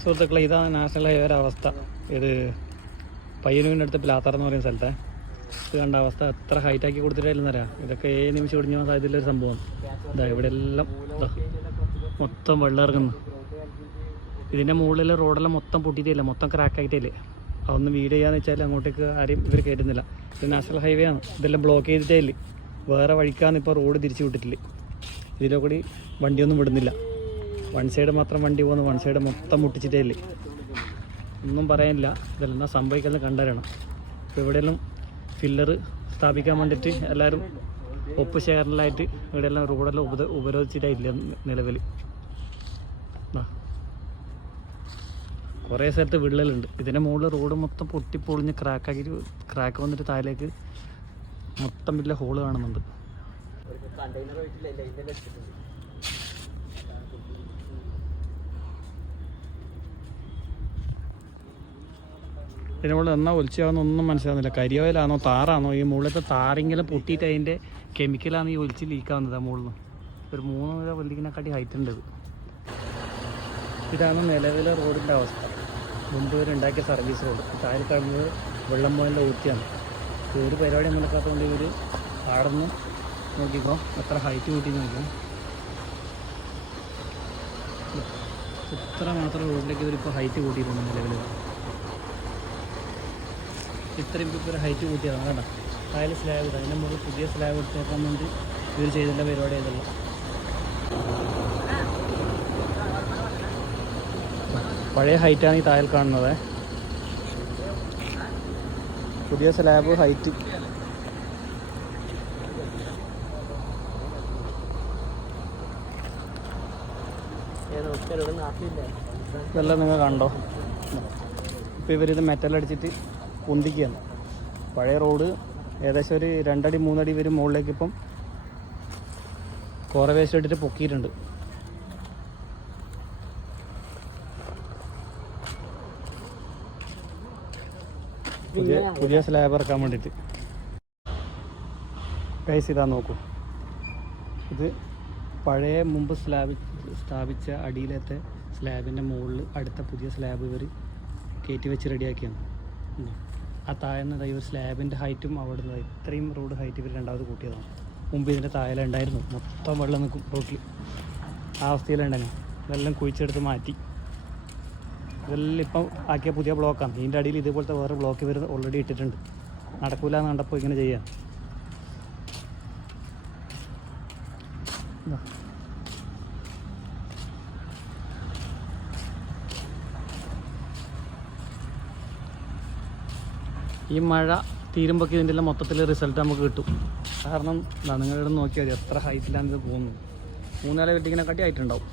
സുഹൃത്തുക്കളെ, ഇതാണ് നാഷണൽ ഹൈവേയുടെ അവസ്ഥ. ഇത് പയ്യന്നൂരിൻ്റെ അടുത്ത് പ്ലാത്തറ എന്ന് പറയുന്ന സ്ഥലത്തെ ഇത് കണ്ട അവസ്ഥ. എത്ര ഹൈറ്റാക്കി കൊടുത്തിട്ടായിരുന്നറിയാം. ഇതൊക്കെ നിമിഷം ഒടിഞ്ഞു സാധ്യതയുള്ളൊരു സംഭവം. ഇതാ ഇവിടെ എല്ലാം മൊത്തം വെള്ളം ഇറങ്ങുന്നു. ഇതിൻ്റെ മുകളിൽ റോഡെല്ലാം മൊത്തം പൊട്ടിയിട്ടില്ല, മൊത്തം ക്രാക്കായിട്ടില്ലേ. അതൊന്നും വീട് ചെയ്യാന്ന് വെച്ചാൽ അങ്ങോട്ടേക്ക് ആരെയും ഇവർ കയറ്റുന്നില്ല. ഇത് നാഷണൽ ഹൈവേ ആണ്. ഇതെല്ലാം ബ്ലോക്ക് ചെയ്തിട്ടേ ഇല്ല. വേറെ വഴിക്കാന്ന് ഇപ്പോൾ റോഡ് തിരിച്ചു വിട്ടിട്ടില്ല. ഇതിലെ കൂടി വണ്ടിയൊന്നും വിടുന്നില്ല. വൺ സൈഡ് മാത്രം വണ്ടി പോകുന്നു, വൺ സൈഡ് മൊത്തം മുട്ടിച്ചിട്ടേ ഇല്ല. ഒന്നും പറയാനില്ല. ഇതെല്ലാം സംഭവിക്കുന്നത് കണ്ടറിയണം. ഇപ്പോൾ ഇവിടെയെല്ലാം ഫില്ലർ സ്ഥാപിക്കാൻ വേണ്ടിയിട്ട് എല്ലാവരും ഒപ്പ് ഷെയറിലായിട്ട് ഇവിടെയെല്ലാം റോഡെല്ലാം ഉപരോധിച്ചിട്ടില്ല നിലവിൽ. കുറേ സ്ഥലത്ത് വിള്ളലുണ്ട്. ഇതിൻ്റെ മുകളിൽ റോഡ് മൊത്തം പൊട്ടിപ്പൊളിഞ്ഞ് ക്രാക്ക് വന്നിട്ട് താഴേക്ക് മൊത്തം വലിയ ഹോള് കാണുന്നുണ്ട്. ഇതിൻ്റെ മുകളിൽ എന്നാ ഒലിച്ചാവുന്നൊന്നും മനസ്സിലാവുന്നില്ല. കരിയോയിലാണോ താറാണോ? ഈ മുകളിലത്തെ താരെങ്കിലും പൊട്ടിയിട്ട് അതിൻ്റെ കെമിക്കലാണ് ഈ ഒലിച്ച് ലീക്കാവുന്നത്. ആ മുകളിൽ ഒരു 3 നില ബിൽഡിങ്ങിനെക്കാട്ടി ഹൈറ്റ് ഉണ്ട്. ഇതാണ് നിലവിലെ റോഡിൻ്റെ അവസ്ഥ. മുമ്പ് ഇവരുണ്ടാക്കിയ സർവീസ് റോഡ്. താഴെ കാണുന്നത് വെള്ളം പോയിൻ്റെ ഊറ്റിയാണ്. ഒരു പരിപാടി നടക്കാത്തതുകൊണ്ട് ഇവർ ആടുന്ന് നോക്കിക്കോ എത്ര ഹൈറ്റ് കൂട്ടി നോക്കും. ഇത്ര മാത്രം റോഡിലേക്ക് ഇവരിപ്പോൾ ഹൈറ്റ് കൂട്ടിയിട്ടുണ്ട് നിലവിൽ. ഇത്രയും ഇപ്പോൾ ഒരു ഹൈറ്റ് കൂട്ടിയതാണ്. കേട്ടോ താഴെ സ്ലാബ് ഇട്ട് അതിൻ്റെ മുകളിൽ പുതിയ സ്ലാബ് എടുത്തേക്കാൻ വേണ്ടി ഇവർ ചെയ്തിട്ടുള്ള പരിപാടി ഇതല്ല. പഴയ ഹൈറ്റാണ് ഈ താഴെ കാണുന്നത്. പുതിയ സ്ലാബ് ഹൈറ്റ്. ഇതെല്ലാം നിങ്ങൾ കണ്ടോ? ഇപ്പോൾ ഇവരിത് മെറ്റലടിച്ചിട്ട് പൊന്തിക്കുകയാണ്. പഴയ റോഡ് ഏകദേശം ഒരു 2 അടി 3 അടി വരും മുകളിലേക്ക് ഇപ്പം കോറ വേസ്റ്റ് ഇട്ടിട്ട് പൊക്കിയിട്ടുണ്ട്. പുതിയ സ്ലാബ് ഇറക്കാൻ വേണ്ടിയിട്ട്. ഗൈസ് ഇതാ നോക്കൂ. ഇത് പഴയ മുമ്പ് സ്ഥാപിച്ച അടിയിലത്തെ സ്ലാബിൻ്റെ മുകളിൽ അടുത്ത പുതിയ സ്ലാബ് ഇവർ കയറ്റി വെച്ച് റെഡിയാക്കിയാണ്. ആ താഴ്ന്ന ഈ ഒരു സ്ലാബിൻ്റെ ഹൈറ്റും അവിടെ നിന്ന് ഇത്രയും റോഡ് ഹൈറ്റ് ഇവർ രണ്ടാമത് കൂട്ടിയതാണ്. മുമ്പ് ഇതിൻ്റെ താഴെ ഉണ്ടായിരുന്നു. മൊത്തം വെള്ളം നിൽക്കും റോഡിൽ. ആ അവസ്ഥയിലുണ്ടെങ്കിൽ ഇതെല്ലാം കുഴിച്ചെടുത്ത് മാറ്റി. ഇതെല്ലാം ഇപ്പം ആക്കിയ പുതിയ ബ്ലോക്കാണ്. ഇതിൻ്റെ അടിയിൽ ഇതുപോലത്തെ വേറെ ബ്ലോക്ക് ഇവർ ഓൾറെഡി ഇട്ടിട്ടുണ്ട്. നടക്കൂല എന്ന് കണ്ടപ്പോൾ ഇങ്ങനെ ചെയ്യാം. ഈ മഴ തീരുമ്പോഴേക്ക് ഇതിൻ്റെ എല്ലാം മൊത്തത്തിൽ റിസൾട്ട് നമുക്ക് കിട്ടും. കാരണം നിങ്ങളിവിടെ നോക്കിയാൽ മതി എത്ര ഹൈറ്റിലാണ് ഇത് പോകുന്നത്. 3 നില ബിൽഡിങ്ങിനെക്കാട്ടി ഹൈറ്റ് ഉണ്ടാവും.